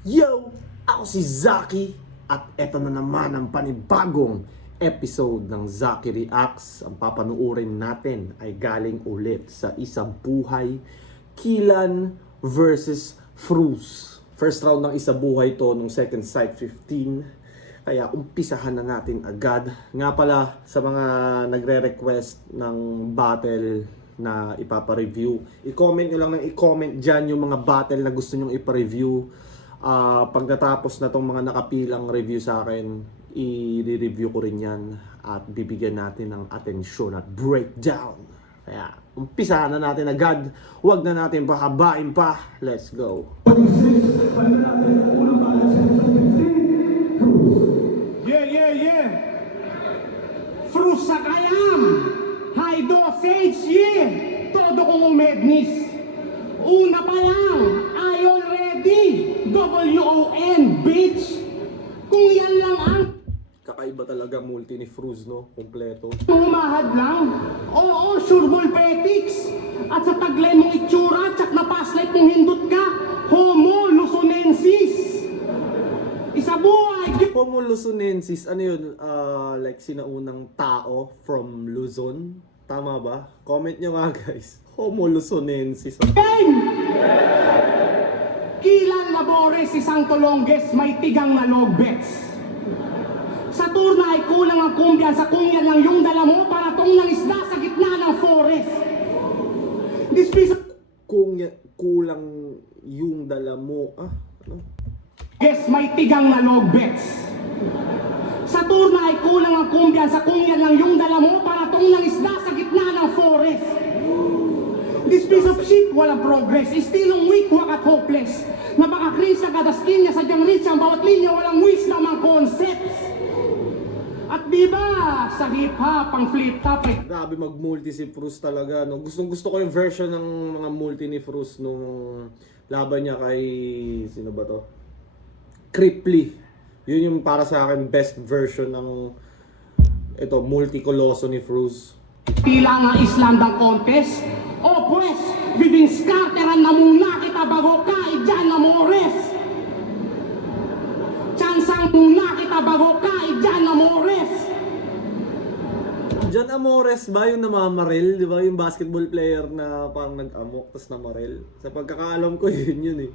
Yo! Ako si Zaki at eto na naman ang panibagong episode ng Zaki Reacts. Ang papanuorin natin ay galing ulit sa Isang Buhay, Kilan versus Fruz. First round ng Isa Buhay to nung second sight 15. Kaya umpisahan na natin agad. Nga pala sa mga nagre-request ng battle na ipapa-review, i-comment nyo lang ng i-comment dyan yung mga battle na gusto nyong ipa-review. Pagkatapos na tong mga nakapilang review sa akin, i-review ko rin yan at bibigyan natin ng atensyon at breakdown. Kaya umpisahan na natin agad. Huwag na natin pahabain pa. Let's go. Yeah. Fruz sa kayam, high dosage, yeah. Todo kong umednis. Una pa lang, I already, WON, bitch. Kung yan lang ang Kakaiba talaga multi ni Fruz, no? Kompleto. umahad lang. Oo, sureball petics. At sa taglay mong itsura, tsak na paslight mong hindot ka, Homo Luzonensis. Isa buhay, Homo Luzonensis, ano yun? Like sinaunang tao from Luzon? Tama ba? Comment nyo nga guys. Homo Luzonensis. Game! Kilan labores isang tulongges may tigang na logbets. Sa turna ay kulang ang kumbiyansa kung yan lang yung dala mo para tong ng isda sa gitna ng forest. Dispisa Kung kulang yung dala mo, ano? yes, may tigang na logbets. Sa turna ay kulang ang kumbiyansa kung yan lang yung dala mo para tong ng isda sa gitna ng forest. This piece of shit, walang progress. Istilong weak, wakat hopeless. Napaka-cringe na gadaskin niya, sadyang rich ang bawat linya, walang wisdom ang concepts. At diba, sa hip-hop, ang flip-top ay Grabe mag-multi si Fruz talaga, no? Gustong gusto ko yung version ng mga multi ni Fruz nung laban niya kay sino ba to? Cripply. Yun yung para sa akin best version ng ito multi-coloso ni Fruz. tila nga Islandang contest. O pues, bibinskateran na muna kita bago ka, Jan Amores. Chansang muna kita bago ka, Jan Amores. Jan Amores ba yung namamaril? Di ba yung basketball player na parang nag-amok tapos namaril? Sa pagkakaalam ko yun eh.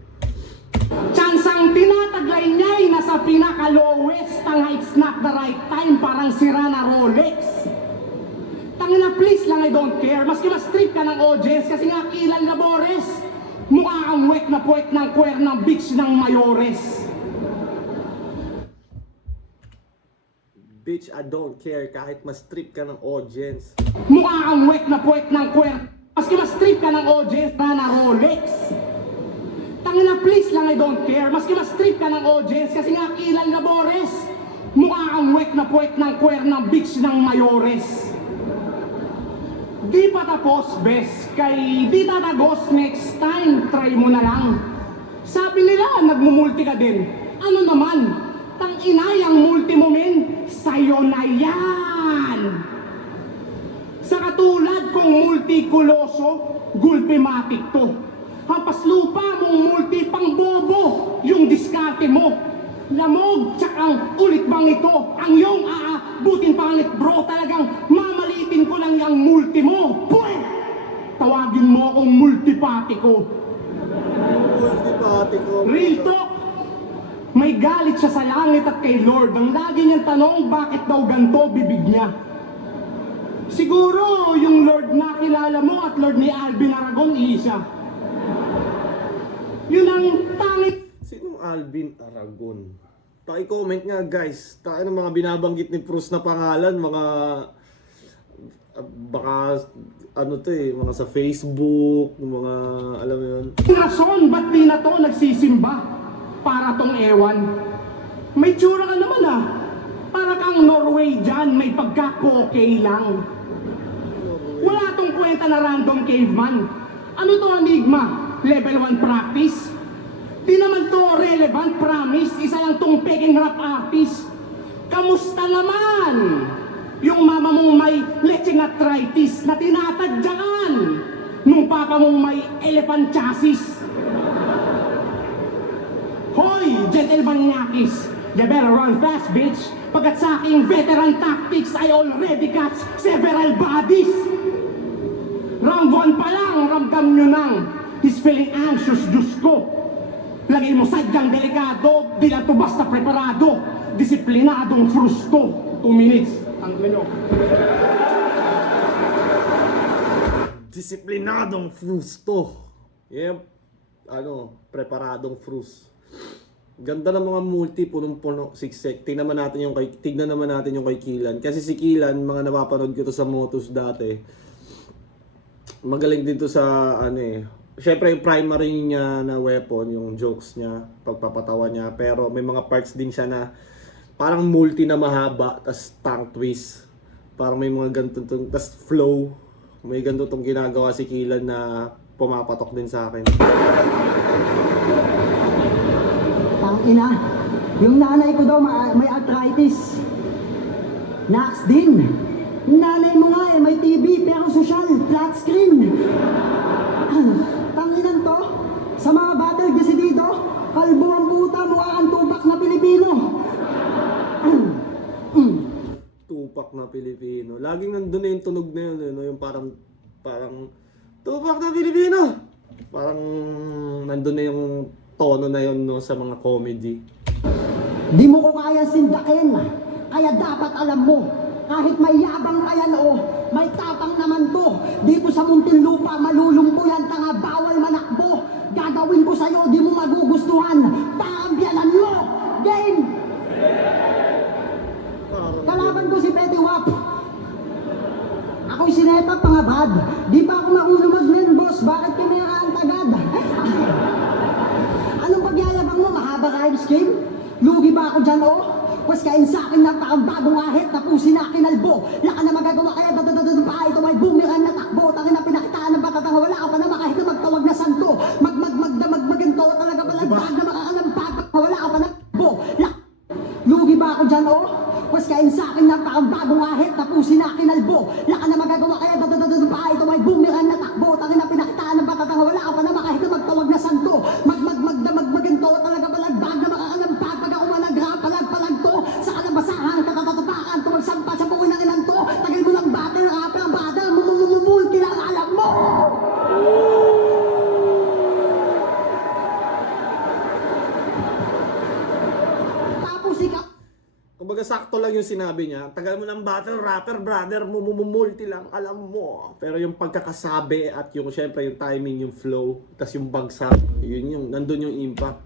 Chansang tinataglay niya'y nasa pinaka-lowest. Tanga, it's not the right time, parang sira na Rolex. Tangina, please lang, I don't care. Maski mas-trip ka ng audience kasi nga Kilan labores. Mukha kang wet na puwet ng kwer ng bitch ng mayores. Bitch, I don't care kahit mas trip ka ng audience. Mukha kang wet na puwet ng kwer. Maski mas-trip ka ng audience na Rolex. Tangina, please lang, I don't care. Maski mas-trip ka ng audience kasi nga Kilan labores. Mukha kang wet na puwet ng kwer ng bitch ng mayores. Di pa tapos, bes, kay di tatagos, next time, try mo na lang. Sabi nila, nagmumulti ka din. Ano naman, tang inayang multi mo men, sa'yo na yan. Sa katulad kong multikuloso, gulpimatic to. Hampas lupa mong multi pang bobo, yung diskarte mo. Lamog, tsakang ulit bang ito, ang iyong aabutin pangit bro, talagang mamalitin ko lang yung multi mo. Puwet! Tawagin mo akong multipatiko. Multipati ko. Real talk! May galit siya sa langit at kay Lord. Ang lagi niyang tanong, bakit daw ganito bibig niya? Siguro yung Lord na kilala mo at Lord ni Alvin Aragon, isa. Yun ang tangit. Sinong Alvin Aragon? Paki-comment nga guys. Tayo ng mga binabanggit ni Fruz na pangalan, mga baka ano to eh, mga sa Facebook, mga alam mo yun. Rason, ba't di na to nagsisimba? Para tong ewan. May tsura ka naman para kang Norwegian, may pagka-okay lang. Wala tong kwenta na random caveman. Ano to, enigma? Level 1 practice? Di naman to relevant, promise. Isa lang tong peking rap artist. Kamusta naman? Yung mama mong may lecheng arthritis na tinatadyakan. Nung papa mong may elephant chassis. Hoy, gentleman Nakis! You better run fast, bitch! Pagkat sa aking veteran tactics, I already catch several bodies! Round 1 pa lang, ramdam nyo nang he's feeling anxious, Diyos ko! Lagay mo sadyang delikado, di lang to basta preparado, disiplinadong frusto. 2 minutes, ang nyo. Disiplinadong frusto. Yep. Preparadong frus. Ganda ng mga multi, punong-puno, siksek. Tignan naman natin yung kay Kilan. Kasi si Kilan, mga napapanood ko to sa Motos dati. Magaling din to sa Syempre yung primary niya na weapon, yung jokes niya, pagpapatawa niya. Pero may mga parts din siya na parang multi na mahaba, tas tongue twist. Parang may mga ganito, tas flow. May ganito tong ginagawa si Kilan na pumapatok din sa akin. Ina, yung nanay ko daw may arthritis. Nax din. Yung nanay mo nga may TV pero social, flat screen. Tanginan to, sa mga battle desidido, kalbo ang puta, mukha kang tupak na Pilipino. Tupak na Pilipino. Laging nandun na yung tunog na yun, yung parang Tupak na Pilipino! Parang nandun na yung tono na yun sa mga comedy. Di mo ko kaya sindakin, kaya dapat alam mo, kahit may yabang kaya may tapang naman to. Dito sa Muntinlupa, malulumpo yan, tanga, bawal manakbo. Gagawin ko sa'yo, di mo magugustuhan. Paambyanan mo! Game! Kalaban ko si Petty Wap. Ako'y sinetap, pangabad. Di pa ako maulumag nun, boss. Bakit kiniraan tagad? Anong pagyayabang mo? Mahaba rhyme scheme? Lugi ba ako dyan, Pwes kain sa akin ng parang bagong ahit na pusin na kinalbo. Laka na magagawa kaya pa ito may boomerang na takbo. Tangin na pinakitaan ng batatang wala ka pa na kahit na magtawag na santo. Magmaganto talaga palang bag na makakalampag. Wala ka pa na takbo. Lugi ba ako dyan, Pwes kain sa akin ng parang bagong ahit na pusin na kinalbo. Laka na magagawa kaya pa ito may boomerang na takbo. Tangin na pinakitaan ng batatang wala ka pa na kahit na magtawag na santo. Magmaganto talaga palang bag na makakalampag. Pag ako malagrap palag to sa kalabasahan, katatatapakan, tumagsampa sa bukin ng ilan to. Tagil mo ng bata, nakapal ang bata, mumumumulti lang alam mo! Tapos ikaw... Kumbaga sakto lang yung sinabi niya. Tagal mo ng battle rapper, brother, mumumulti lang, alam mo. Pero yung pagkakasabi at yung syempre yung timing, yung flow, tas yung bagsak, yun nandun yung impact.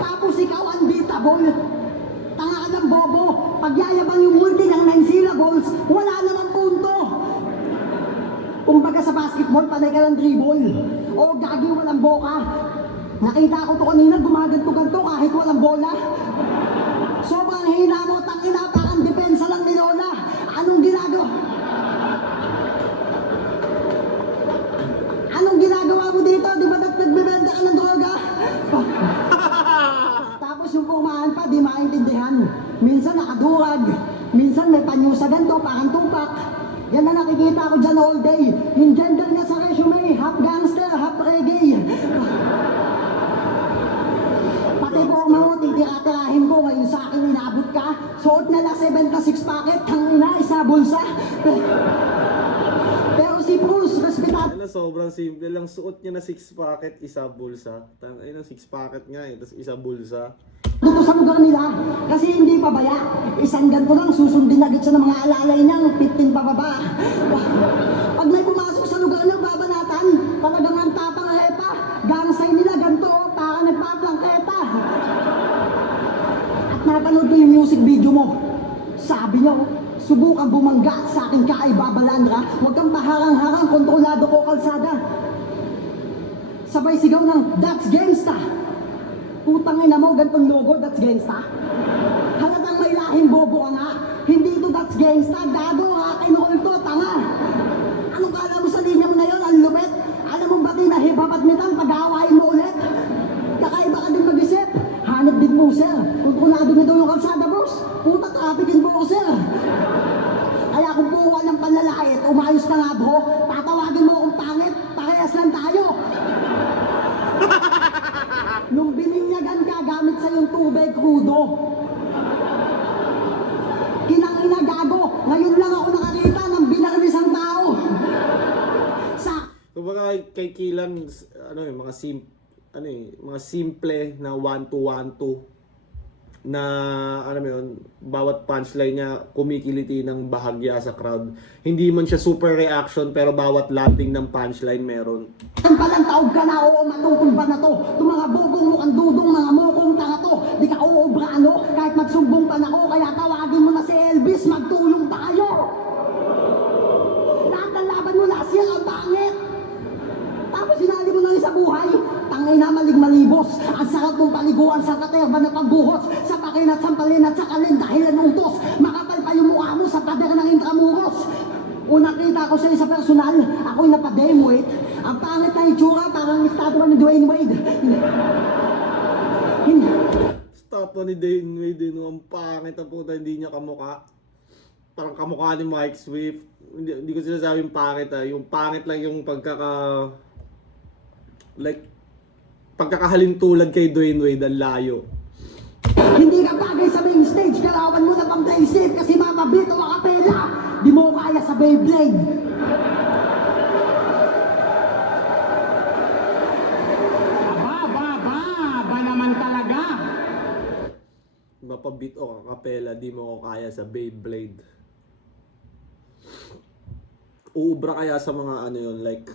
Tapos ikaw unbeatable. Tanga ka ng bobo. Pagyayabang yung multi ng 9 syllables, wala namang punto. Kumbaga sa basketball, panay ka ng dribble. O gagi, walang boka. Nakita ko to kanina, gumaganto-ganto kahit walang bola. Sobrang hina mo, tangina, parang depensa lang ni Lola. Anong ginagawa mo dito? Di ba nagbebenta ka ng droga? Tapos yung pumahan pa, di maintindihan. Minsan nakadurag, minsan may panyo sa ganito, parang tupak. Yan na nakikita ko dyan all day. Yung gender niya sa resume, half gangster, half reggae. Pati po mo, titira-tirahin ko ngayon sa akin inabot ka. Suot na lang 7 ka 6 packet, tangina, isa bulsa. Pero si Bruce, respetado. Sobrang simple lang. Suot niya na 6 packet, isa bulsa. Ayun, 6 packet nga tapos isa bulsa. Dito sa lugar nila, kasi hindi pa baya. Isang ganito lang, susundin agad siya ng mga alalay niyang 15 pababa. Pag may pumasok sa lugar ng babanatan, talagang ang tapang hepa. Gangsay nila, ganito, para nagpaplangketa. At napanood ko yung music video mo. Sabi niya, subukan bumangga sa aking kaibabalandra. Huwag kang paharang-harang, kontrolado ko kalsada. Sabay sigaw ng, that's gangsta. Putang ina mo, gantong logo, that's gangsta. Halatang may lahing bobo ka nga. Hindi ito that's gangsta, gago ha, kinuol to, tanga. Anong kala mo sa linya mo na yun, ang lupit? Alam mo ba din na hibabadmitan, pag-aawain mo ulit? Kakaiba ka din mag-isip. Hanap din mo, sir. Kontrolado na daw yung kalsada, boss. Puta, trafficin mo ako, sir. Kaya kung buwan ng panlalait, umayos ka nga, bro. Tatawagin mo akong pangit. Parehas lang tayo. tayo. Nung bininyagan ka, gamit sa yung tubig, krudo. Kinangina gago. Ngayon lang ako nakakita ng binaril isang tao. Sa Kumbaga kay Kilan, mga simple na 1-2-1-2 na bawat punchline niya kumikiliti ng bahagya sa crowd. Hindi man siya super reaction pero bawat landing ng punchline meron. ang palang taog ka na, oo, matungkol ba na to? Itong mga bogong mukhang dudong, mga mukong tanga to. Di ka uubra, ano? Kahit magsumbong pa na ako, kaya tawagin mo na si Elvis, magtulong pa kayo. Lahat ng laban mo last year, ang pangit. Tapos sinali mo ng isa buhay. Tangay na malig-malibos. Ang sarap mong paliguan sa katerba na pagbuhos. Sa pakin at sampalin at sakalin dahil ang utos. Makapal pa yung mukha mo sa pader ng intramuros. Unang kita ko sa personal, ako'y napademweight. Ang pangit na itsura, parang estatwa ni Dwayne Wade. Hindi. Statwa ni Dwayne Wade, ang pangit ang puta, hindi niya kamukha. Parang kamukha ni Mike Swift. Hindi ko sinasabing pangit yung pangit lang yung pagkakahalintulad kay Dwayne Wade, ang layo. Hindi ka bagay sa main stage, kalawan mo na pang play safe kasi mamabit o akapela. Di mo kaya sa Beyblade. Ba naman talaga. Mapabit o kakapela, di mo ko kaya sa Beyblade. Uubra kaya sa mga like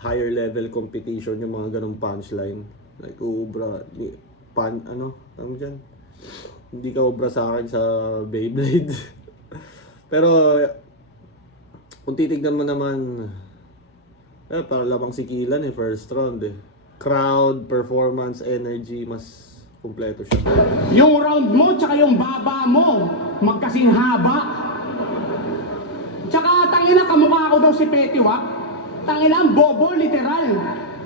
higher level competition, yung mga ganong punchline. Like uubra, tawag dyan? Hindi ka ubra sa akin sa Beyblade. Pero kung titignan mo naman, para lamang si Kilan first round Crowd, performance, energy, mas kumpleto siya. Yung round mo, tsaka yung baba mo, magkasing haba. Tsaka tangina, kamukha ko daw si Petiwak. Tangina, ang bobo, literal.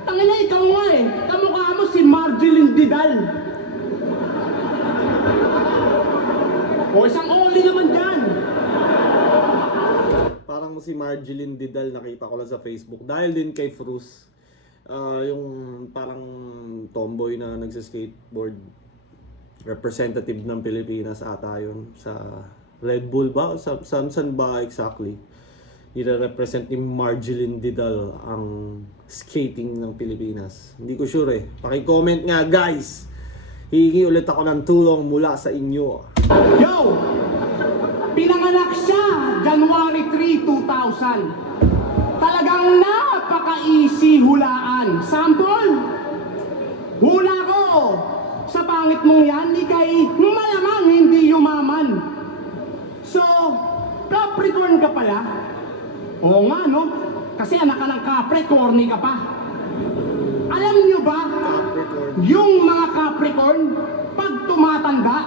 Tangina, ikaw nga kamukha mo si Marjeline Didal. O isang only naman dyan. Parang si Marjeline Didal, nakita ko lang sa Facebook. Dahil din kay Frus. Yung parang tomboy na nagsa-skateboard. Representative ng Pilipinas ata yun. Sa Red Bull ba? Saan ba exactly? Nire-represent ni Marjeline Didal ang skating ng Pilipinas. Hindi ko sure Paki-comment nga guys. Hihingi ulit ako ng tulong mula sa inyo. Yo! Pinanganak siya January 3, 2000. Talagang napaka-easy hulaan. Sample? Hula ko! Sa pangit mong yan, ikay malamang hindi yumaman. So, Capricorn ka pala? Oo nga, no? Kasi anak ka ng Capricorn, ka pa. Alam niyo ba, Capricorn. yung mga Capricorn, pag tumatanda,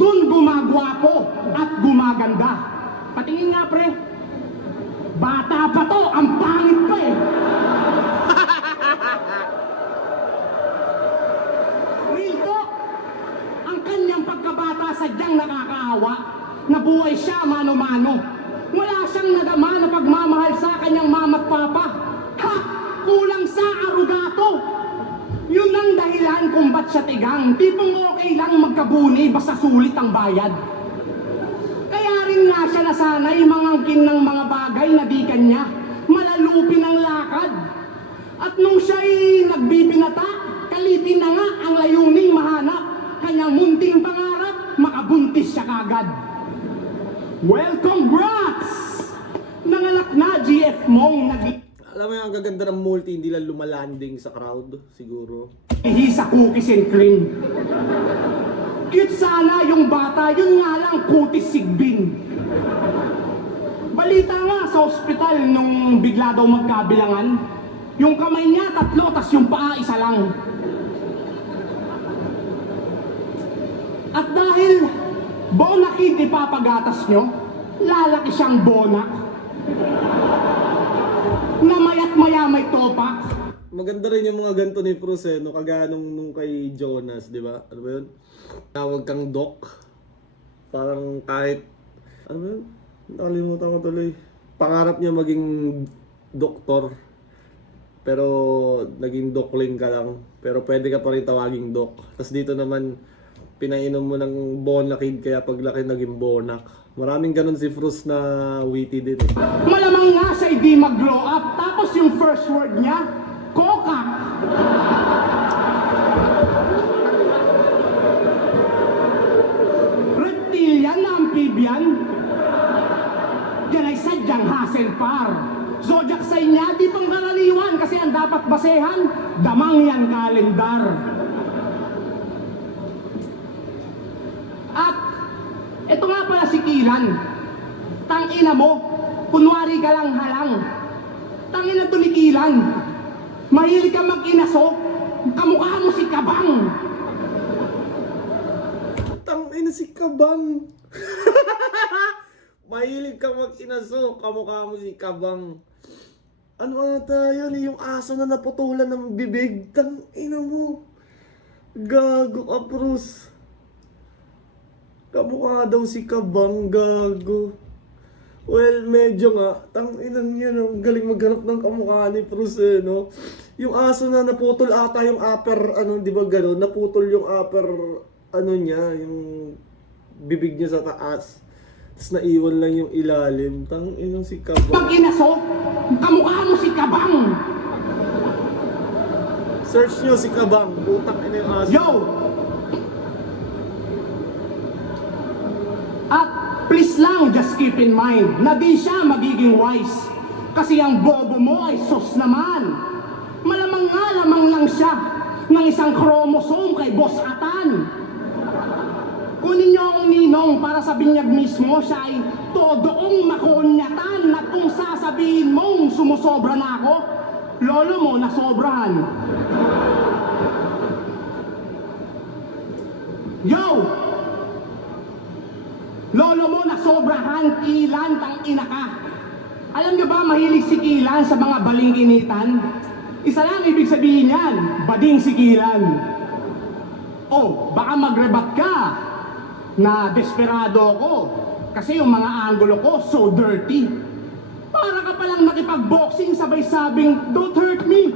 dun gumagwapo at gumaganda. Patingin nga, pre. Bata pa to, ang pangit pa Real talk, ang kanyang pagkabata sadyang nakakaawa. Nabuhay siya mano-mano. Wala siyang nagama na pagmamahal sa kanyang mama at papa. Ha! Kulang sa arugato. Yun ang dahilan kung ba't siya tigang. Tipong okay lang magkabuni basta sulit ang bayad. Kaya rin nga siya nasanay mangangkin ng mga bagay na di kanya. Malalupin ang lakad. At nung siya'y nagbibinata, kalitin na nga ang layuning mahanap. Kanyang munting pangarap, makabuntis siya kagad. Well, congrats! Nanganak na GF mong Alam mo yung ang gaganda ng multi, hindi lang lumalanding sa crowd, siguro. nag-ihi sa cookies and cream. Cute sana yung bata, yun nga lang kutis sigbin. Balita nga sa ospital nung bigla daw magkabilangan, yung kamay niya 3, tas yung paa 1 lang. At dahil bonakid ipapagatas nyo, lalaki siyang bonak. Na mayat maya may topak. Maganda rin yung mga ganito ni Frus no? Kagaya nung kay Jonas, di ba? Ano ba yun? Tawag kang doc. Parang kahit, ano ba yun? Nakalimutan ko tuloy. Pangarap niya maging doktor. pero naging dokling ka lang. Pero pwede ka pa rin tawaging dok. Tapos dito naman, pinainom mo ng bonakid kaya paglaki naging bonak. Maraming ganun si Frus na witty din eh. Malamang nga siya hindi mag-glow up. Tapos yung first word niya, Coca. Reptilian na amphibian. Yan ay sadyang Hasselpar. Zodiac sign niya, di pang karaniwan kasi ang dapat basehan, damang yan kalendar. At ito nga pala si Kilan. Tangina mo, kunwari ka lang halang. Tangina to ni Kilan. Mahilig ka mag-inaso, kamukha mo si Kabang. Tangina si Kabang. Mahilig ka mag-inaso, kamukha mo si Kabang. Ano ata yun? Yung aso na naputulan ng bibig. Tangina mo. Gago ka, Frus. Kamukha daw si Kabang, gago. Well, medyo nga. Tanginan niya, no? Galing maghanap ng kamukha ni Frus, eh, no? Yung aso na naputol ata yung upper, ano, di ba gano'n? Naputol yung upper, ano niya, yung bibig niya sa taas. Tapos naiwan lang yung ilalim. Tanginan si Kabang. Pag-inaso, kamukha mo si Kabang. Search nyo si Kabang. Putang ina yung aso. Yo! At please lang, just keep in mind na di siya magiging wise. Kasi ang bobo mo ay sus naman. Malamang nga lamang lang siya ng isang chromosome kay Boss Atan. Kunin niyo akong ninong para sa binyag mismo siya ay todoong makunyatan at kung sasabihin mong sumusobra na ako, lolo mo nasobrahan. Yo! Lolo mo nasobrahan, Kilan, tang ina ka. Alam niyo ba mahilig si Kilan sa mga baling-initan? Isa lang ibig sabihin yan, bading si Kilan. Oh, baka magrebat ka na desperado ako kasi yung mga angulo ko so dirty. Para ka palang nakipag-boxing sabay sabing, don't hurt me.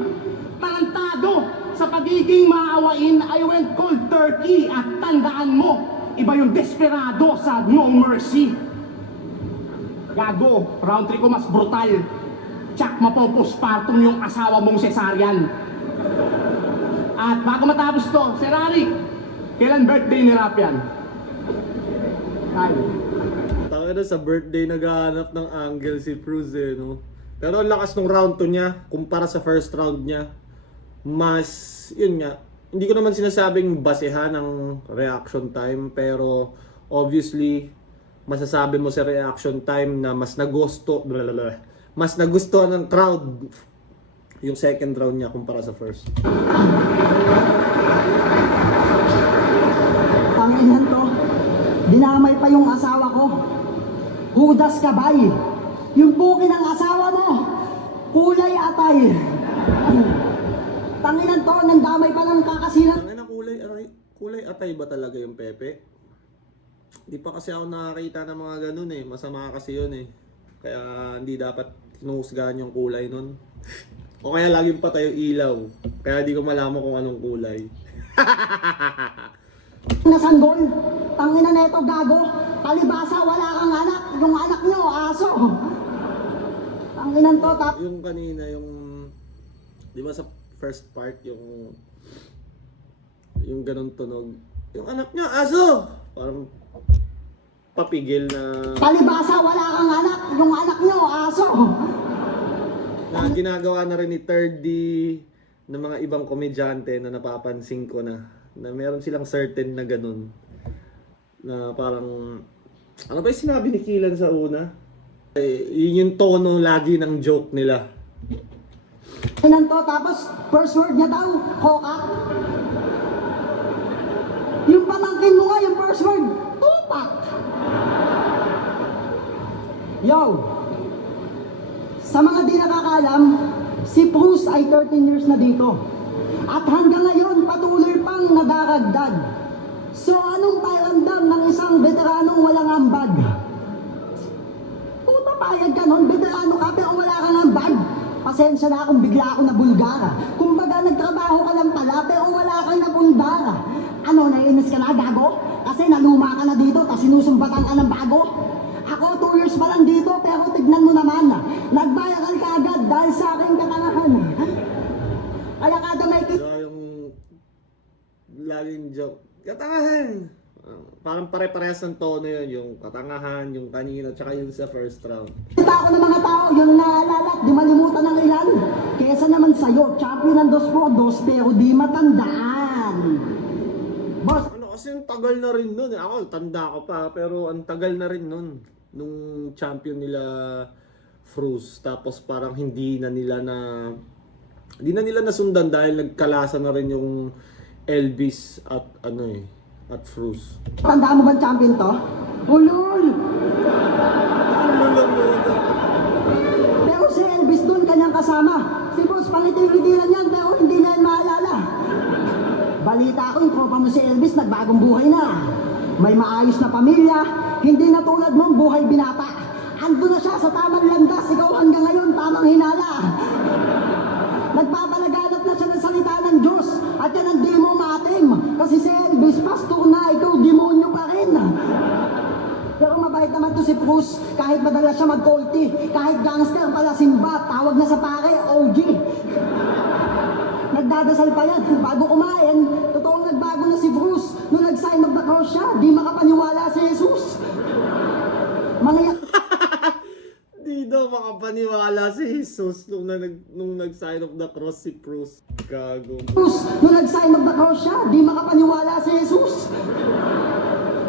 Tarantado sa pagiging maawain, I went cold turkey at tandaan mo, iba yung desperado sa no mercy. Gago, round 3 ko mas brutal. Tsak mapopostpartum yung asawa mong cesarean. At bago matapos to, Sir Arik, kailan birthday ni Rapian? Ay. Tangina sa birthday naghahanap ng angle si Frus, eh, no? Pero ang lakas ng round 2 niya kumpara sa first round niya. Mas, yun nga, hindi ko naman sinasabing basehan ng reaction time, pero obviously, masasabi mo sa reaction time na mas nagustuhan ng crowd yung second round niya kumpara sa first. Panginan to, dinamay pa yung asawa ko. Hudas kabay. Yung buki ng asawa mo, kulay atay. Panginan to, nandamay pa ng kakasilan. Tangina, kulay atay ba talaga yung Pepe? Di pa kasi ako nakakita ng mga ganun eh. Masama kasi yun eh. Kaya hindi dapat hinuhusgahan yung kulay nun. O kaya laging patay yung ilaw. Kaya di ko malaman kung anong kulay. Nasanggol, tangina na ito gago. Palibasa, wala kang anak. Yung anak nyo, aso. Tanginan to, tap. Yung kanina, yung... Di ba sa first part, yung ganun tunog. Yung anak niya, aso! Parang papigil na... Palibasa, wala kang anak. Yung anak nyo, aso. Na ginagawa na rin ni 3D ng mga ibang komedyante na napapansin ko na meron silang certain na ganun. Na parang... Ano ba yung sinabi ni Kilan sa una? Yun yung tono lagi ng joke nila. Tanginan to, tapos first word niya daw, Coca. Yung pamangkin mo nga, yung first word, Tupac. Yo! Sa mga di nakakaalam, si Frus ay 13 years na dito. At hanggang ngayon, patuloy pang nadaragdag. So anong pakiramdam ng isang veteranong walang ambag? Puta payag ka nun, veterano ka pero wala kang ambag. Pasensya na kung bigla ako nabulgara. Kumbaga nagtrabaho ka lang pala pero wala kang nabulgara. Ano, naiinis ka na, gago? Kasi naluma ka na dito tapos sinusumbatan ka ng bago? Ako 2 years pa lang dito pero tignan mo naman. Nagbayakal ka agad dahil sa aking katangahan. Kaya kada may So, yung laging joke, katangahan! Parang pare-parehas ng tono yun, yung katangahan, yung kanina, tsaka yung sa first round. kita ako ng mga tao, yung naalala at di malimutan ng ilan. Kesa naman sa'yo, champion ng 2x2 pero di matandaan. Boss, Ano kasi yung tagal na rin nun, ako tanda ko pa, pero ang tagal na rin nun, nung champion nila Fruz, tapos parang hindi na nila nasundan dahil nagkalasa na rin yung Elvis at at Fruz. tandaan mo ba champion to? Ulol! Pero si Elvis dun, kanyang kasama. Si Boss, pangiti-ngitilan yan, pero hindi na yan maalala. Balita ko, yung tropa mo si Elvis, nagbagong buhay na. May maayos na pamilya, hindi na tulad mong buhay binata. Ando na siya sa tamang landas, ikaw hanggang ngayon, tamang hinala. Nagpapalaganap na siya ng salita ng Diyos, at yan ang di mo matim. Kasi si Elvis, pastor na, ikaw demonyo pa rin. Pero mabait naman to si Cruz, kahit madalas siya mag-colty, kahit gangster pala simba, tawag na sa pare, OG. Nagdadasal pa yan, bago kumain, totoong nagbago na si Cruz. Nung nag-sign of the cross siya, di makapaniwala si Jesus. Mangayak Di daw makapaniwala si Jesus nung nag-sign of the cross si Cruz. Gago. Cruz, nung nag-sign of the cross siya, di makapaniwala si Jesus.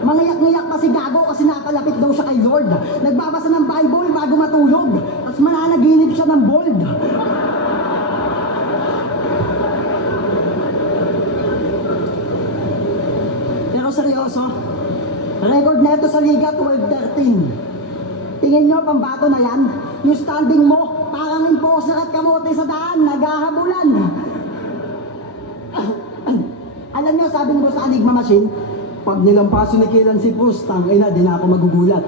Mangayak-ngayak pa si Gago kasi napalapit daw siya kay Lord. Nagbabasa ng Bible bago matulog. Tapos mananaginip siya ng bold. Pero seryoso, record neto sa Liga 12-13. Tingin nyo, pambato na yan? Yung standing mo, parang enforcer at kamote sa daan, naghahabulan. Alam nyo, sabi mo sa Enigma Machine, pag nilampaso ni Kiran si Pus, tangina, di na ako magugulat.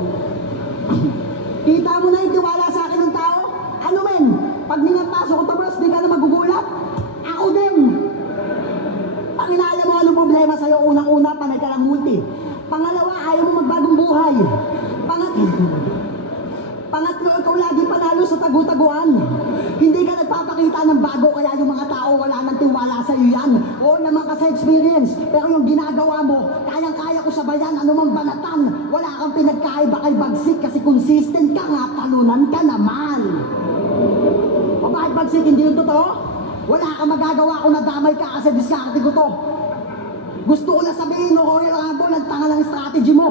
Kita mo na yung tiwala sa akin ng tao? Ano men? Pag nilampaso ko to, bros, di ka na magugulat? Ako din! Pakinala mo anong problema sa'yo, unang-una, panay ka lang multi. Pangalawa, ayaw mo magbagong buhay. Pangatlo, ikaw lagi panalo sa tagu-taguan. Hindi ka nagpapakita ng bago, kaya yung mga tao wala nang tiwala sa iyo yan. Oo naman kasi experience, pero yung ginagawa mo, kayang-kaya ko sabayan, anumang banatan. Wala kang pinagkaiba kay Bagsik kasi consistent ka nga, talunan ka naman. O bakit Bagsik, hindi yung totoo? Wala kang magagawa kung nadamay ka kasi diskarte ko to. Gusto ko na sabihin, no, Royal Rumble, ang tanga lang strategy mo.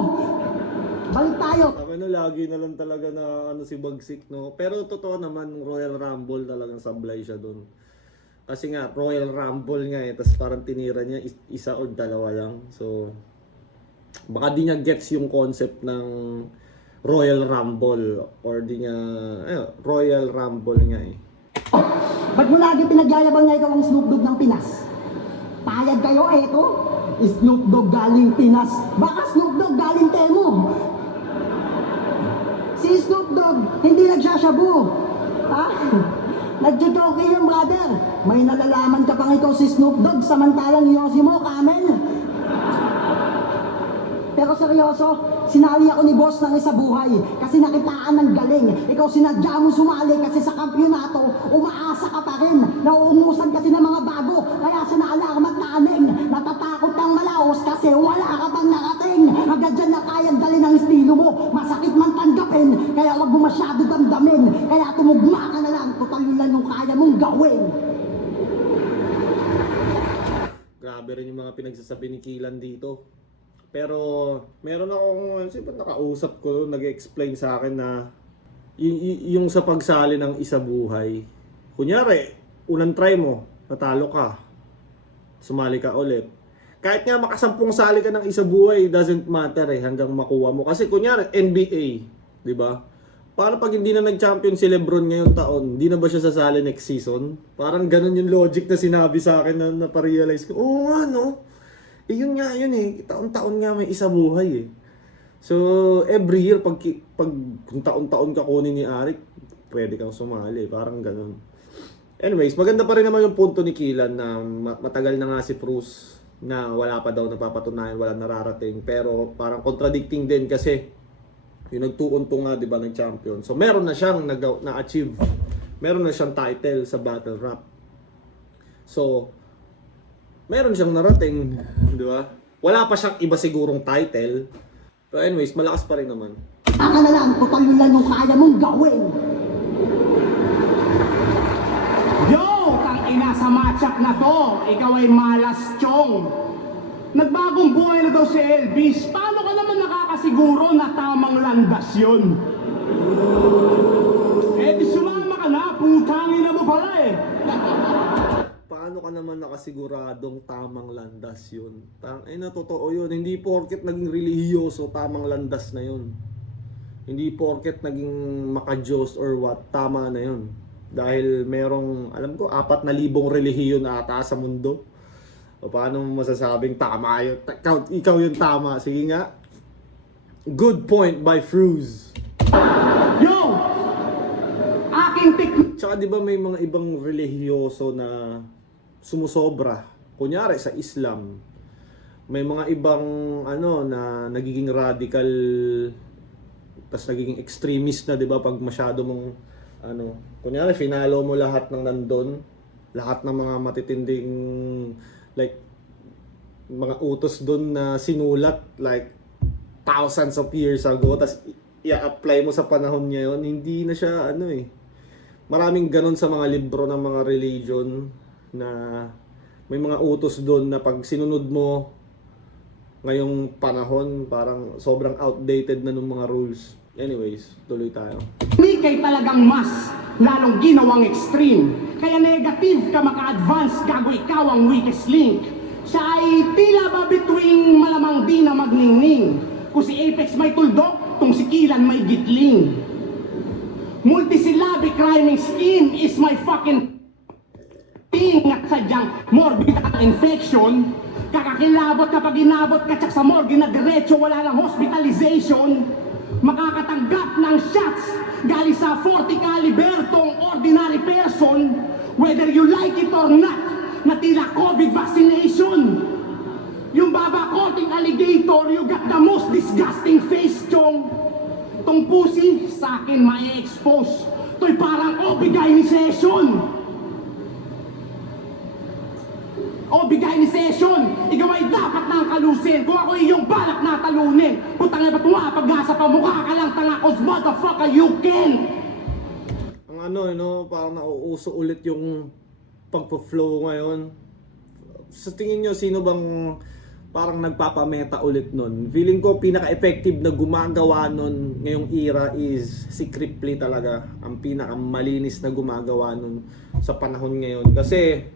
Balik tayo. Lagi na lang talaga na si Bagsik, no? Pero totoo naman, Royal Rumble talagang sablay siya doon. Kasi nga, Royal Rumble nga tapos parang tinira niya isa o dalawa lang. So, baka di niya gets yung concept ng Royal Rumble or di niya, Royal Rumble nga Ba't mo lagi pinagyayabang nga ikaw ang Snoop Dogg ng Pinas? Payag kayo, eto. Snoop Dogg galing Pinas. Baka Snoop Dogg galing Temo. Si Snoop Dogg, hindi nagsashabu. Ha? Nagjojoke yung brother. May nalalaman ka pang ikaw si Snoop Dogg samantalang yosi mo, Kamel. Pero seryoso, sinali ako ni boss ng isa buhay kasi nakitaan ng galing. Ikaw sinadya mo sumali kasi sa kampyonato, umaasa ka pa rin. Nauungusan kasi ng mga bago, kaya sinaalarm at naning. Natatakot kang malaos kasi wala ka pang nakating. Agad dyan na kayang dali ng estilo mo. Masakit man tanggapin, kaya wag mo masyado damdamin. Kaya tumugma ka na lang, total yun lang yung kaya mong gawin. Grabe rin yung mga pinagsasabi ni Kilan dito. Pero meron akong siyempre nakausap ko, nag-explain sa akin na yung sa pagsali ng isa buhay. Kunyari, unang try mo, natalo ka. Sumali ka ulit. Kahit nga makasampung sali ka ng isa buhay, doesn't matter hanggang makuha mo. Kasi kunyari, NBA, di ba? Para pag hindi na nag-champion si Lebron ngayong taon, hindi na ba siya sasali next season? Parang ganun yung logic na sinabi sa akin na naparealize ko. Oo nga, no? Yun nga yun taon-taon nga may isa buhay So, every year, pag kung taon-taon ka kunin ni Arik, pwede kang sumali. Parang ganun. Anyways, maganda pa rin naman yung punto ni Kilan na matagal na nga si Cruz na wala pa daw napapatunayan, wala nararating. Pero parang contradicting din kasi yung nagtuunto nga, di ba, ng champion. So meron na siyang na-achieve. Meron na siyang title sa Battle Rap. So, meron siyang narating, di ba? Wala pa siyang iba sigurong title. Pero anyways, malakas pa rin naman. Aka na lang, total yun lang yung kaya mong gawin. Yo! Tangina sa matchup na to, ikaw ay malas chong. Nagbagong buhay na daw si Elvis. Paano ka naman nakakasiguro na tamang landas yun? Eh di sumama ka na, putangin na mo pala eh. Paano ka naman nakasiguradong tamang landas yun? Na totoo yun. Hindi porket naging relihiyoso, tamang landas na yun. Hindi porket naging makajos or what, tama na yun. Dahil merong, alam ko, 4,000 relihiyon ata sa mundo. O paano mo masasabing tama yun? Ikaw yung tama. Sige nga. Good point by Fruz. Yo! Aking technique. Tsaka di ba may mga ibang relihiyoso na sumusobra? Kunyari sa Islam, may mga ibang ano na nagiging radical, tas nagiging extremist na, di ba, pag masyado mong ano, kunyari finalo mo lahat ng nandun, lahat ng mga matitinding like mga utos doon na sinulat like thousands of years ago, tas i-apply mo sa panahon ngayon, hindi na siya ano eh. Maraming ganon sa mga libro ng mga religion na may mga utos doon na pag sinunod mo ngayong panahon, parang sobrang outdated na ng mga rules. Anyways, tuloy tayo. Technique ay talagang mas lalong ginawang extreme. Kaya negative ka maka-advance, gago ikaw ang weakest link. Siya ay tila ba between malamang di na magningning. Kung si Apex may tuldok, tong si Kilan may gitling. Multisyllabic rhyming scheme is my fucking thing at sadyang morbid at infection. Kakakilabot kapag inabot ka tsak sa morgue na diretso, wala lang hospitalization. Makakatanggap ng shots galing sa 40 caliber tong ordinary person, whether you like it or not, na tila COVID vaccination. Yung babakoting alligator, you got the most disgusting face, chong. Tong pussy, sa akin ma-expose. To'y parang obligation. Obligation! Ikaw ay dapat nang kalusin. Kung ako iyong balak na talunin. Putang ina ba't pag-asa pa mukha ka lang tanga, cause motherfucker you can. Ang ano, parang nauuso ulit yung pagpo-flow ngayon. Sa tingin nyo, sino bang parang nagpapameta ulit nun? Feeling ko pinaka-effective na gumagawa nun ngayong era is si Cripply talaga. Ang pinaka-malinis na gumagawa nun sa panahon ngayon. Kasi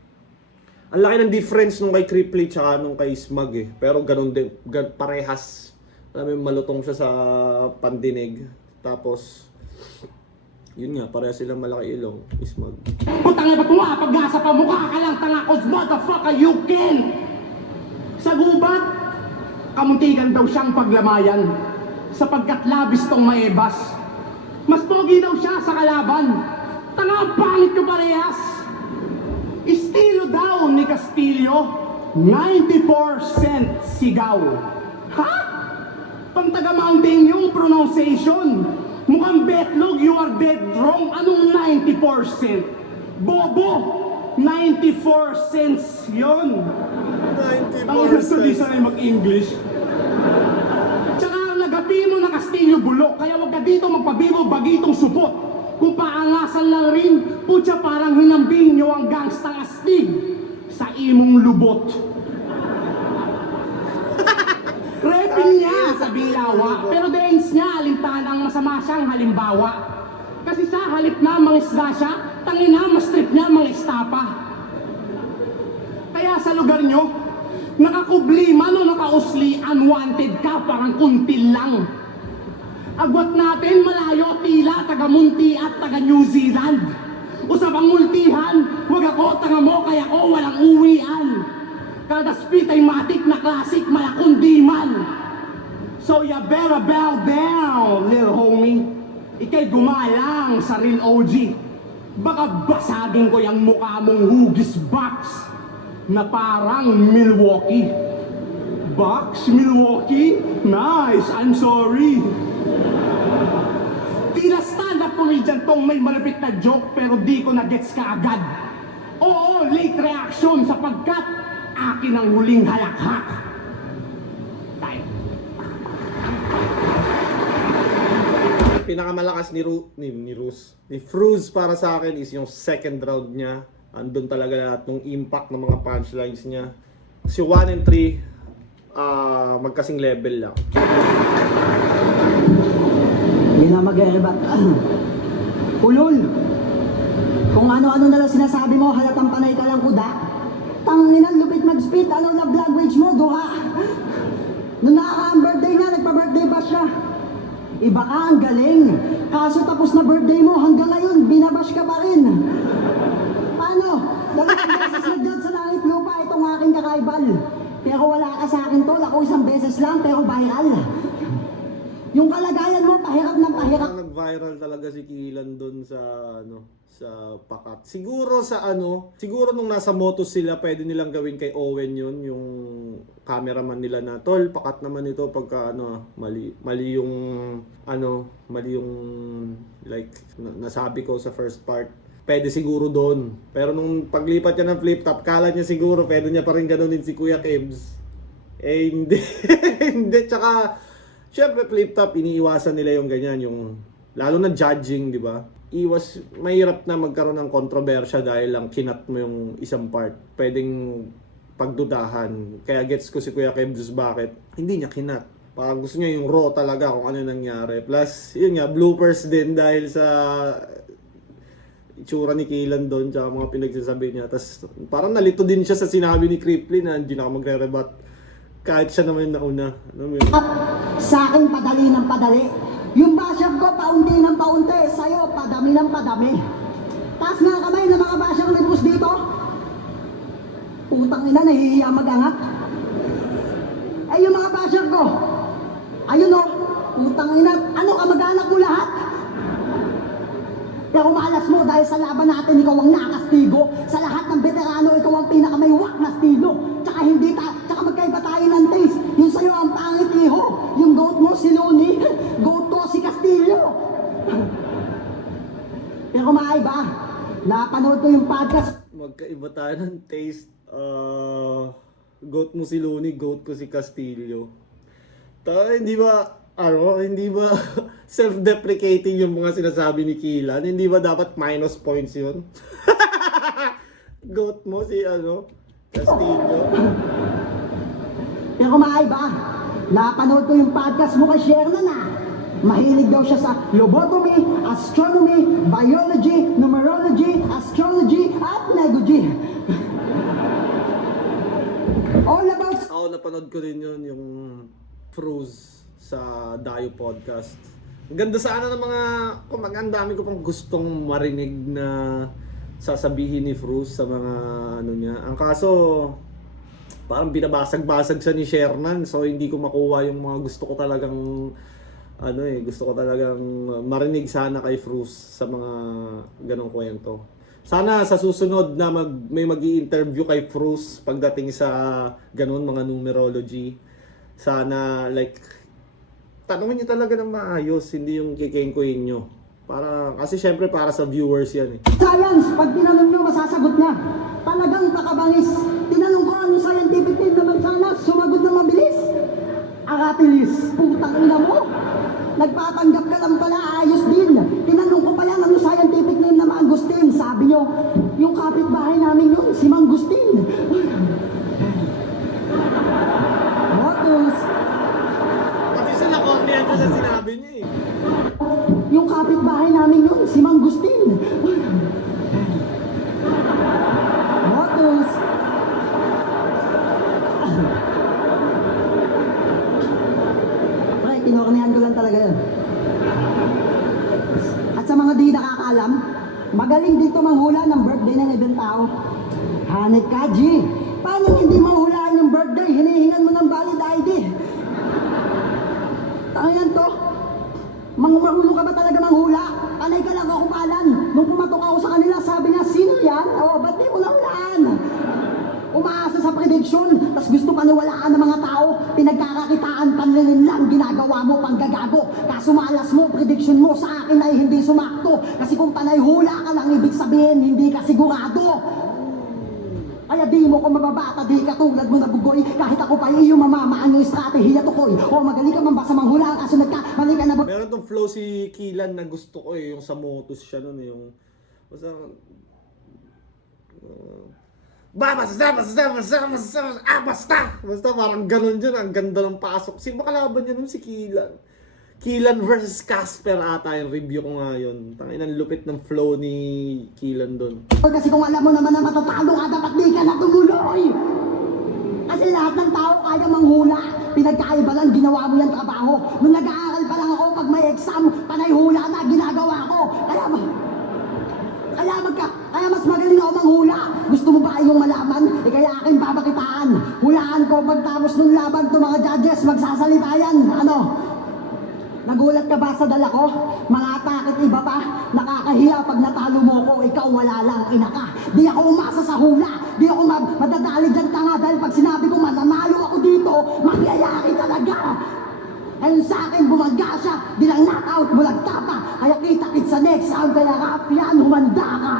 ang laki ng difference nung kay Cripply tsaka nung kay Smug eh. Pero ganun din, parehas. Alam mo, malutong siya sa pandinig. Tapos, yun nga, parehas silang malaki ilong, Smug. Putang ina ba't pag-asa pa mukha ka lang tanga, cause motherfucker you can. Sa gubat, kamuntigan daw siyang paglamayan. Sapagkat labis tong maebas. Mas pogi daw siya sa kalaban. Tanga ang pangit ko parehas. Estilo daw ni Castillo, 94% sigaw. Ha? Pang taga Mountain yung pronunciation. Mukhang betlog, you are dead wrong. Anong 90%? Bobo! 94 cents yun. 94 Ang gusto di sanay mag-English. Tsaka nagapi mo na Castillo bulok, kaya wag ka dito magpabibo bagitong supot. Kung paangasan lang rin, putya parang hinambing nyo ang gangstang astig sa imong lubot. Repin niya sa bilawa, pero dance niya alintahan ang masama siyang halimbawa. Kasi sa halip na mangisda siya, tangina mas trip niya mga estapa. Kaya sa lugar nyo, nakakubli man o nakausli, unwanted ka parang kuntil lang. Agwat natin malayo, tila, taga-Munti at taga-New Zealand. Usapang multihan, wag ako, taga mo, kaya ko walang uwian. Kada spit ay matik na classic, malakundi man. So you better bow down, little homie. Ika'y gumalang sa real OG. Baka basagin ko yung mukha mong hugis box na parang Milwaukee. Box? Milwaukee? Nice, I'm sorry. Tila stand-up comedian tong may malapit na joke pero di ko na-gets ka agad. Oo, late reaction sapagkat akin ang huling halakhak. Time. Pinakamalakas ni Fruz para sa akin is yung second round niya. Andun talaga lahat ng impact ng mga punchlines niya. Si 1 and 3, magkasing level lang. Hindi na mag-rebat. Ulol! Kung ano-ano na lang sinasabi mo, halatang panay ka lang kuda. Tanginan, lupit mag-spit, ano na language mo, duha. Nung nakaka-ang birthday na, nagpa-birthday ba siya? Iba ka, ang galing. Kaso tapos na birthday mo, hanggang ngayon, binabash ka pa rin. Paano? Dalawang beses na dyan sa langit lupa, itong aking kakaibal. Pero wala ka sa akin tol, ako isang beses lang, pero viral. Yung kalagayan mo, pahirap ng pahirap. Nag-viral talaga si Kilan doon sa sa pakat. Siguro nung nasa moto sila, pwede nilang gawin kay Owen yun, yung cameraman nila na, tol, pakat naman ito pagka mali yung like nasabi ko sa first part. Pwede siguro doon. Pero nung paglipat niya ng flip top, kala niya siguro pwede niya pa rin ganunin si Kuya Kebs. Eh hindi. Hindi, tsaka syempre flip top, iniiwasan nila yung ganyan, yung lalo na judging, di ba? Mahirap na magkaroon ng kontrobersya dahil lang kinat mo yung isang part. Pwedeng pagdudahan. Kaya gets ko si Kuya Kebs bakit hindi niya kinat. Parang gusto niya yung raw talaga kung ano nangyari. Plus, yun nga, bloopers din dahil sa itsura ni Kilan doon tsaka mga pinagsasabi niya. Tapos parang nalito din siya sa sinabi ni Cripply na hindi na ako magre-rebat. Kahit siya naman nauna. Sa akin padali ng padali. Yung bashab ko paunti ng paunti, sa'yo padami ng padami. Taas nga kamay na mga bashab nag-post dito. Utang ina, nahihiya mag-angat. Eh yung mga bashab ko, ayun o, utang ina, ano kamag-anak mo lahat? Pero malas mo dahil sa laban natin, ikaw ang nakastigo. Sa lahat ng veterano, ikaw ang pinakamayuwak na stilo. Tsaka magkaiba tayo ng taste. Yung sa'yo ang pangit iho. Yung goat mo si Looney, goat ko si Castillo. Pero maaiba, napanood ko yung podcast. Magkaiba tayo ng taste. Goat mo si Looney, goat ko si Castillo. Hindi ba self-deprecating yung mga sinasabi ni Kilan? Hindi ba dapat minus points yun? Goat mo si Castillo. Pero maaiba, napanood ko yung podcast mo kay Shernan na. Mahilig daw siya sa lobotomy, astronomy, biology, numerology, astrology, at negogy. All about... Ako napanood ko din yun, yung Fruz sa Dayo Podcast. Ang ganda sana ng mga... ang dami ko pang gustong marinig na sasabihin ni Fruz sa mga niya. Ang kaso, parang binabasag-basag siya ni Shernan, so hindi ko makuha yung mga gusto ko talagang marinig sana kay Fruz sa mga ganong kwento. Sana sa susunod na may magi-interview kay Fruz pagdating sa ganon mga numerology. Sana tanongin niyo talaga ng maayos, hindi yung kikengkuhin niyo. Kasi syempre para sa viewers yan eh. Science, pag tinanong nyo, masasagot niya. Talagang kakabangis. Tinanong ko ano scientific name naman sana, sumagot na mabilis. Aratilis, putang ina mo. Nagpapanggap ka lang pala, ayos din. Tinanong ko pa yan, ano scientific name na Mangustin? Sabi nyo, yung kapitbahay namin yun, si Mangustin. Motus. Pati sa nakondihan ko sa sinabi niya eh. Yung kapitbahay namin yun, si Mangustin. Motus. Pre, kinornihan ko lang talaga yun. At sa mga di nakakaalam, magaling dito manghula ng birthday ng ibang tao. Hanek ka, G. Paano hindi manghulaan yung birthday? Hinihingan mo ng valid ID. Tanginan to. Marunong ka ba talaga manghula? Panay ka lang kakupalan. Nung pumatok ako sa kanila, sabi niya, sino yan? Ba't di mo nahulaan? Umaasa sa prediction, tas gusto paniwalaan ng mga tao, pinagkakakitaan panlilin lang, ginagawa mo panggagago. Kaso malas mo, prediction mo sa akin ay hindi sumakto. Kasi kung panay hula ka lang, ibig sabihin, hindi ka sigurado. Kaya di mo ko mababata, di ka tulad mo na bugoy. Kahit ako pa iyo mamamaan yung strategiya tukoy. O magaling ka man ba sa manghula, kaso nagkamali ka na ba? Meron tong flow si Kilan na gusto ko yung sa Motus siya nun yung basta basta parang ganun dyan, ang ganda ng pasok. Sino ba kalaban niya nun? Si Kilan. Kilan versus Casper ata yung review ko nga yun. Tangin ang lupit ng flow ni Kilan dun. Kasi kung alam mo naman na matatalo ka, dapat di ka na tumuloy. Kasi lahat ng tao kaya manghula. Pinagkaiba lang, ginawa mo yung trabaho. Nung nag-aaral pa lang ako, pag may exam, panay hula na ginagawa ko. Kaya mas magaling ako manghula. Gusto mo ba yung malaman? Kaya aking babakitaan. Hulaan ko pagtapos ng laban to mga judges, magsasalita yan. Ano? Nagulat ka ba sa dala ko? Mga atakit iba pa? Nakakahiya pag natalo mo ko, ikaw wala lang, ina ka. Di ako umasa sa hula. Di ako madadali dyan tanga dahil pag sinabi ko mananalo ako dito, magyayari talaga. Ayun sa akin, bumangga siya, bilang knockout, bulagta pa. Kaya kita-kit sa next round, kaya Rafian, humanda ka.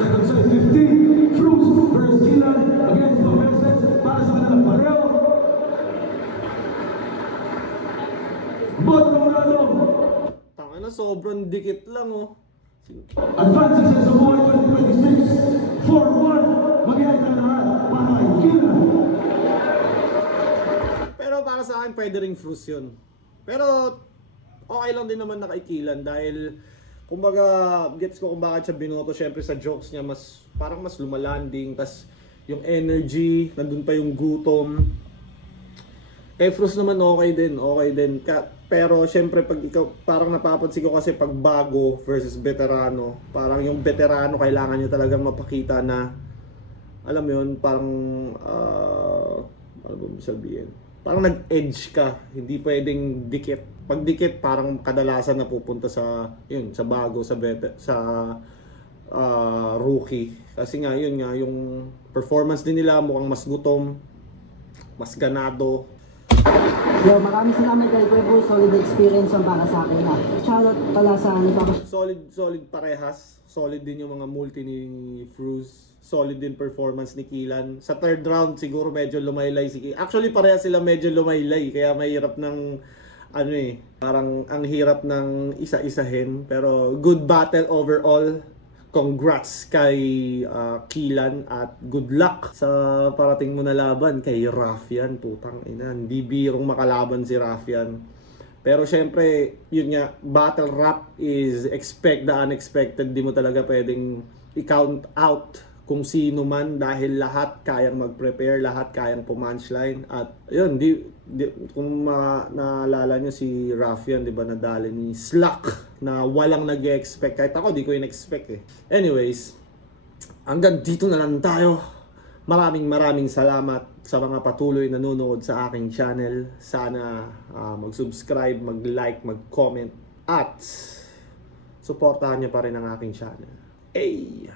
Second set, 15, Cruz versus Kilan against Converses para sa kanilang pareho. Bottom round, Tangina, sobrang dikit lang oh. advancing sa Samoa 2026, 4-1, magyayari na lahat para kay Kilan. Pero para sa akin, pwede ring fruits yun. Pero okay lang din naman na kay Kilan dahil kumbaga gets ko kung bakit siya binoto. Syempre sa jokes niya parang mas lumalanding, tas yung energy, nandun pa yung gutom. Kay Frus naman okay din. Pero syempre pag ikaw, parang napapansin ko kasi pag bago versus veterano, parang yung veterano kailangan niya talagang mapakita na, alam mo yun, parang, ano ba sabihin? Parang nag-edge ka, hindi pwedeng dikit. Pag dikit, parang kadalasan napupunta sa, yun, sa bago, sa rookie. Kasi nga, yun nga, yung performance din nila mukhang mas gutom, mas ganado. Yo, maraming salamat kay Kuya, solid experience ang para sa akin. Shoutout pala sa Solid parehas. Solid din yung mga multi ni Fruz. Solid din performance ni Kilan. Sa third round siguro medyo lumaylay si Kilan. Actually parehas sila medyo lumaylay. Kaya mahirap ng parang ang hirap ng isa-isahin. Pero good battle overall. Congrats kay Kilan at good luck sa parating mo na laban kay Rafian. Putang ina, hindi birong makalaban si Rafian. Pero syempre, yun nga, battle rap is expect the unexpected. Di mo talaga pwedeng i-count out kung sino man dahil lahat kayang mag-prepare, lahat kayang pumunchline. At yun, kung naalala nyo si Rafian, di ba, nadali ni Slack na walang nag-expect. Kahit ako, di ko in-expect eh. Anyways, hanggang dito na lang tayo. Maraming salamat sa mga patuloy na nanonood sa aking channel. Sana mag-subscribe, mag-like, mag-comment at suportahan nyo pa rin ang aking channel. Hey!